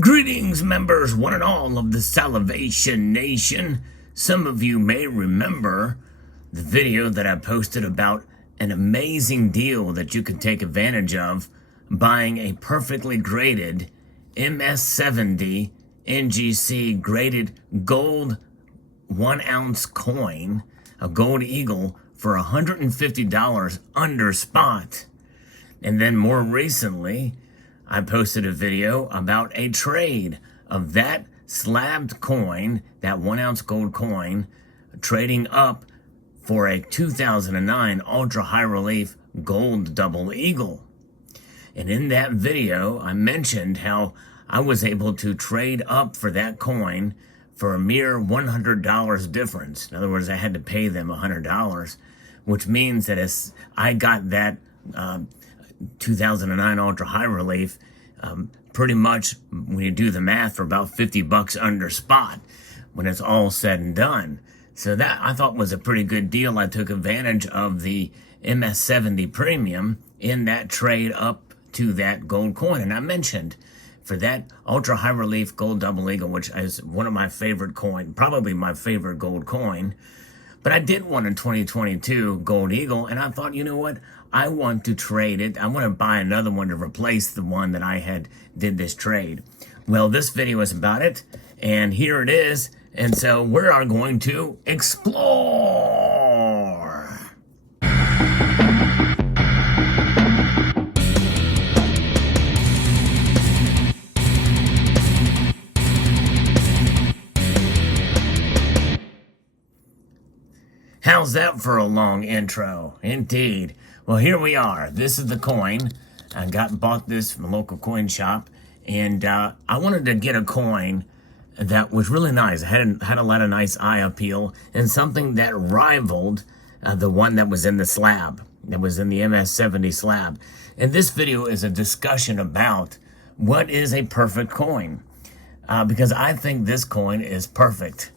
Greetings, members, one and all of the Salivation Nation. Some of you may remember the video that I posted about an amazing deal that you can take advantage of buying a perfectly graded MS70 NGC graded gold 1 ounce coin, a gold eagle, for $150 under spot. And then more recently, I posted a video about a trade of that slabbed coin, that 1 ounce gold coin, trading up for a 2009 ultra high relief gold double eagle. And in that video, I mentioned how I was able to trade up for that coin for a mere $100 difference. In other words, I had to pay them $100, which means that as I got that 2009 ultra high relief, pretty much when you do the math, for about $50 under spot when it's all said and done. So that I thought was a pretty good deal. I took advantage of the MS70 premium in that trade up to that gold coin. And I mentioned for that ultra high relief gold double eagle, which is one of my favorite coin, probably my favorite gold coin. But I did one in 2022 gold eagle, and I thought, you know what? I want to trade it. I want to buy another one to replace the one that I had did this trade. Well, this video is about it, and here it is. And so we are going to explore. How's that for a long intro? Indeed. Well, here we are. This is the coin. I bought this from a local coin shop, and I wanted to get a coin that was really nice. It had a lot of nice eye appeal, and something that rivaled the one that was in the slab, that was in the MS70 slab. And this video is a discussion about what is a perfect coin, because I think this coin is perfect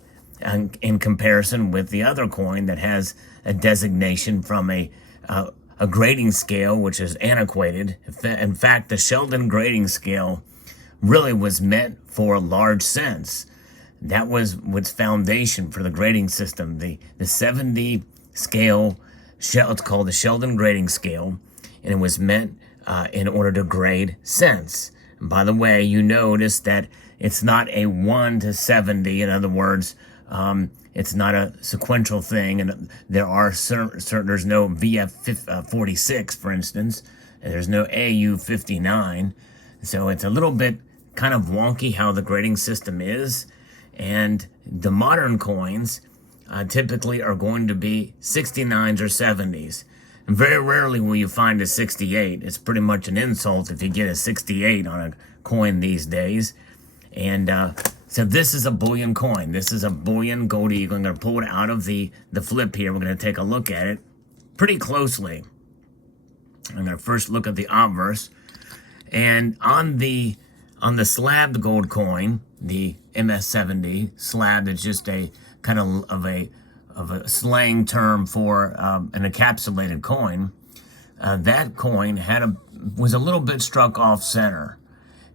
in comparison with the other coin that has a designation from a grading scale, which is antiquated. In fact, the Sheldon grading scale really was meant for large cents. That was its foundation for the grading system. The 70 scale, it's called the Sheldon grading scale, and it was meant in order to grade cents. And by the way, you notice that it's not a 1 to 70. In other words, it's not a sequential thing, and there are certain there's no VF46, for instance, and there's no AU59, so it's a little bit kind of wonky how the grading system is. And the modern coins typically are going to be 69s or 70s. And very rarely will you find a 68. It's pretty much an insult if you get a 68 on a coin these days. And so this is a bullion coin. This is a bullion gold eagle. I'm going to pull it out of the flip here. We're going to take a look at it pretty closely. I'm going to first look at the obverse. And on the slab gold coin, the MS70 slab, is just a kind of a slang term for an encapsulated coin. That coin was a little bit struck off center.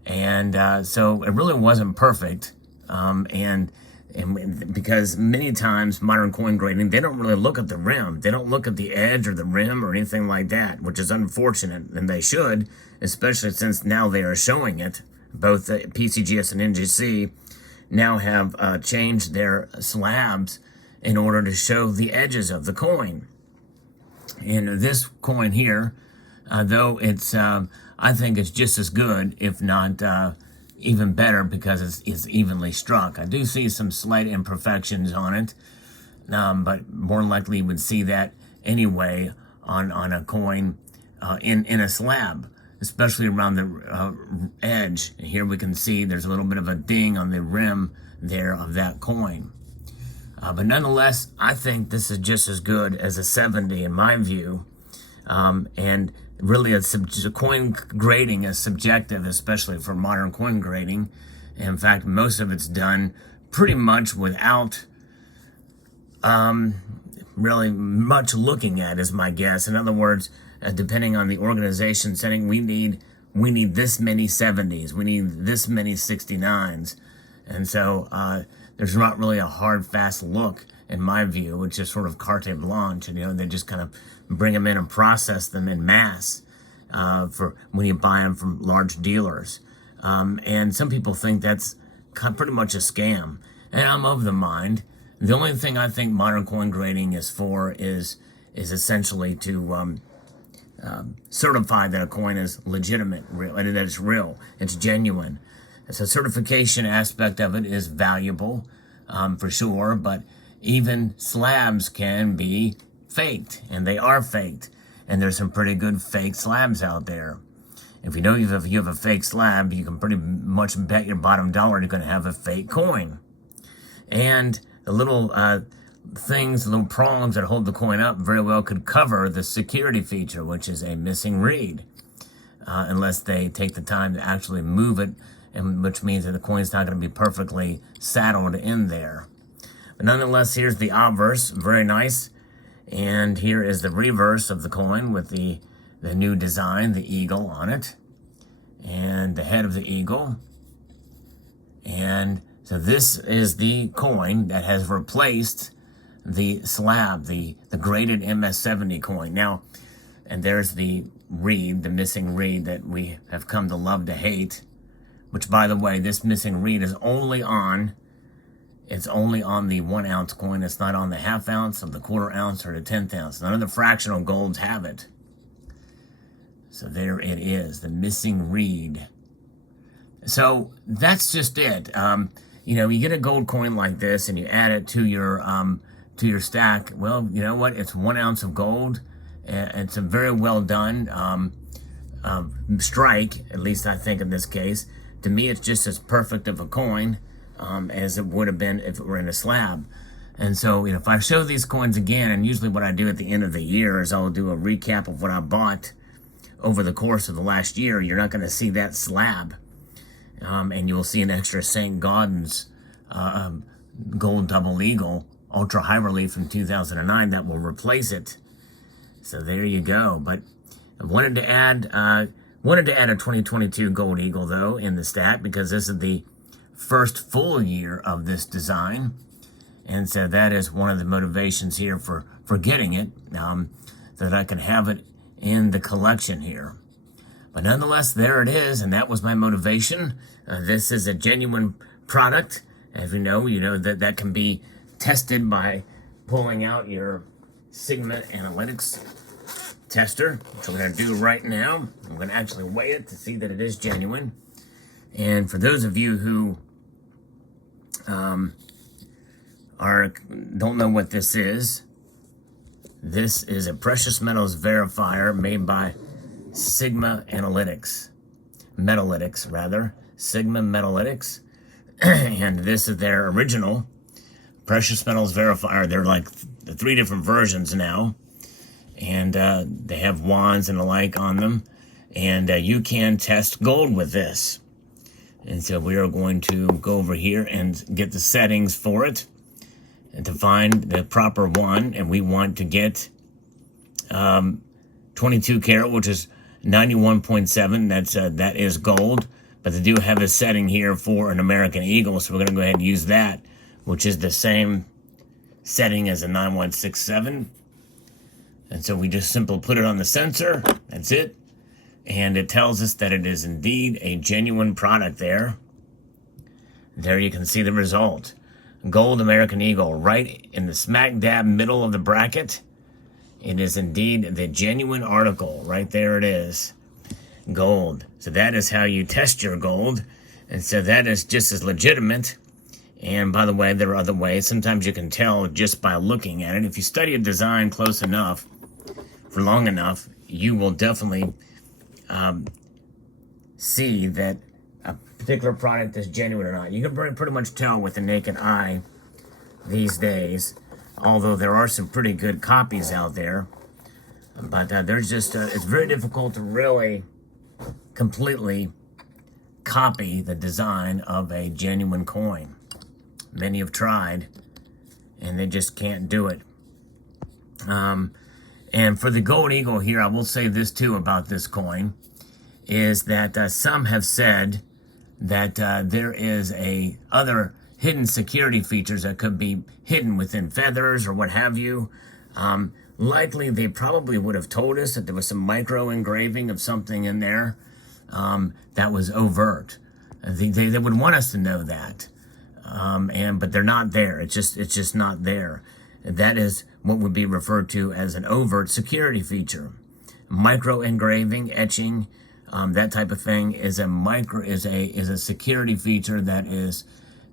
And so it really wasn't perfect, and because many times modern coin grading, they don't really look at the rim. They don't look at the edge or the rim or anything like that, which is unfortunate, and they should, especially since now they are showing it. Both the PCGS and NGC now have changed their slabs in order to show the edges of the coin. And this coin here, though it's I think it's just as good, if not even better, because it's evenly struck. I do see some slight imperfections on it, but more likely you would see that anyway on a coin in a slab, especially around the edge. Here we can see there's a little bit of a ding on the rim there of that coin. But nonetheless, I think this is just as good as a 70 in my view. And really, coin grading is subjective, especially for modern coin grading. In fact, most of it's done pretty much without really much looking at, is my guess. In other words, depending on the organization setting, we need we need this many 70s, we need this many 69s. And so there's not really a hard, fast look, in my view. It's just sort of carte blanche, and, they just kind of bring them in and process them in mass for when you buy them from large dealers. And some people think that's pretty much a scam. And I'm of the mind, the only thing I think modern coin grading is for is essentially to certify that a coin is legitimate, real, and that it's real, it's genuine. So certification aspect of it is valuable, for sure, but even slabs can be faked, and they are faked. And there's some pretty good fake slabs out there. If you know you have a fake slab, you can pretty much bet your bottom dollar you're going to have a fake coin. And the little things, the little prongs that hold the coin up very well could cover the security feature, which is a missing read, unless they take the time to actually move it, and which means that the coin's not going to be perfectly saddled in there. But nonetheless, here's the obverse, very nice. And here is the reverse of the coin with the new design, the eagle on it, and the head of the eagle. And so this is the coin that has replaced the slab, the graded MS-70 coin. Now, and there's the reed, the missing reed that we have come to love to hate, which, by the way, this missing reed is only on the 1 ounce coin. It's not on the half ounce or the quarter ounce or the 10th ounce. None of the fractional golds have it. So there it is, the missing reed. So that's just it. You get a gold coin like this and you add it to your stack. Well, you know what? It's 1 ounce of gold. It's a very well done strike, at least I think in this case. To me, it's just as perfect of a coin as it would have been if it were in a slab. And so, if I show these coins again, and usually what I do at the end of the year is I'll do a recap of what I bought over the course of the last year. You're not going to see that slab. And you'll see an extra St. Gaudens gold double eagle, ultra high relief from 2009 that will replace it. So there you go. But I wanted to add a 2022 gold eagle, though, in the stat, because this is the first full year of this design. And so that is one of the motivations here for getting it, that I can have it in the collection here. But nonetheless, there it is, and that was my motivation. This is a genuine product. As you know that can be tested by pulling out your Sigma Analytics tester, which we're going to do right now. I'm going to actually weigh it to see that it is genuine. And for those of you who don't know what this is a precious metals verifier made by Sigma Analytics, Metalytics rather, Sigma Metalytics. And this is their original precious metals verifier. They're like the 3 different versions now, and they have wands and the like on them, and you can test gold with this. And so we are going to go over here and get the settings for it and to find the proper one. And we want to get 22 karat, which is 91.7. That is gold, but they do have a setting here for an American Eagle, so we're going to go ahead and use that, which is the same setting as a 9167. And so we just simply put it on the sensor. That's it. And it tells us that it is indeed a genuine product there. There you can see the result. Gold American Eagle, right in the smack dab middle of the bracket. It is indeed the genuine article. Right there it is. Gold. So that is how you test your gold. And so that is just as legitimate. And by the way, there are other ways. Sometimes you can tell just by looking at it. If you study a design close enough, for long enough, you will definitely see that a particular product is genuine or not. You can pretty much tell with the naked eye these days, although there are some pretty good copies out there. But there's just, it's very difficult to really completely copy the design of a genuine coin. Many have tried, and they just can't do it. And for the Gold Eagle here, I will say this too about this coin. is that some have said that there is a other hidden security features that could be hidden within feathers or what have you. Likely they probably would have told us that there was some micro engraving of something in there that was overt. They would want us to know that, but they're not there. It's just not there. That is what would be referred to as an overt security feature. Micro engraving, etching, that type of thing is a security feature that is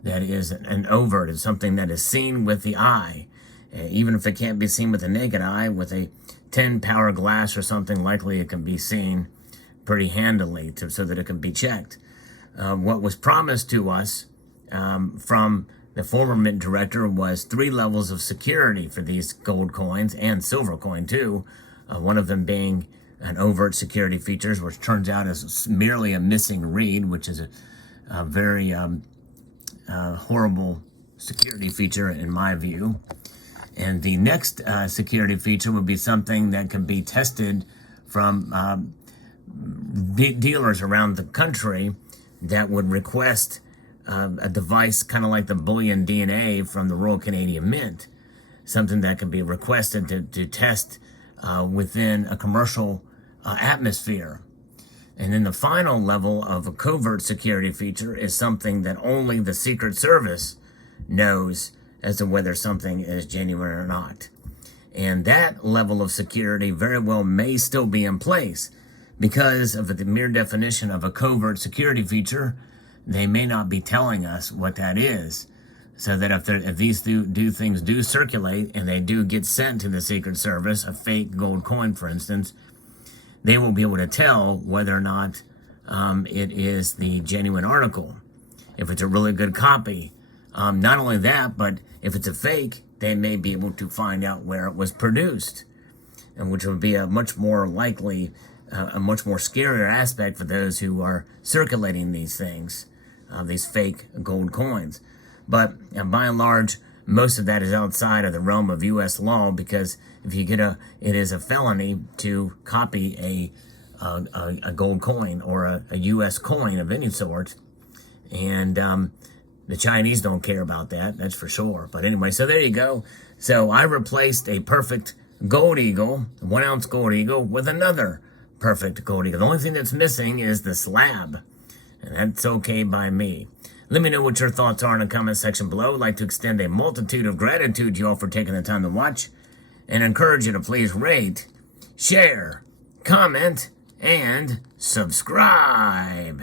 an overt. It's something that is seen with the eye, even if it can't be seen with the naked eye. With a 10 power glass or something, likely it can be seen pretty handily so that it can be checked. What was promised to us from the former mint director was 3 levels of security for these gold coins and silver coin too. One of them being an overt security features, which turns out is merely a missing read, which is a very horrible security feature in my view. And the next security feature would be something that can be tested from dealers around the country that would request a device kind of like the bullion DNA from the Royal Canadian Mint, something that can be requested to test within a commercial atmosphere. And then the final level of a covert security feature is something that only the Secret Service knows as to whether something is genuine or not. And that level of security very well may still be in place because of the mere definition of a covert security feature. They may not be telling us what that is, so that if these things do circulate and they do get sent to the Secret Service, a fake gold coin, for instance, they will be able to tell whether or not it is the genuine article. If it's a really good copy, not only that, but if it's a fake, they may be able to find out where it was produced, and which would be a much more likely, a much more scarier aspect for those who are circulating these things, these fake gold coins. But by and large, most of that is outside of the realm of U.S. law, because if you get it is a felony to copy a gold coin or a U.S. coin of any sort, and the Chinese don't care about that, that's for sure. But anyway, so there you go. So I replaced a perfect gold eagle, 1 ounce gold eagle, with another perfect gold eagle. The only thing that's missing is the slab, and that's okay by me. Let me know what your thoughts are in the comment section below. I'd like to extend a multitude of gratitude to you all for taking the time to watch, and encourage you to please rate, share, comment, and subscribe.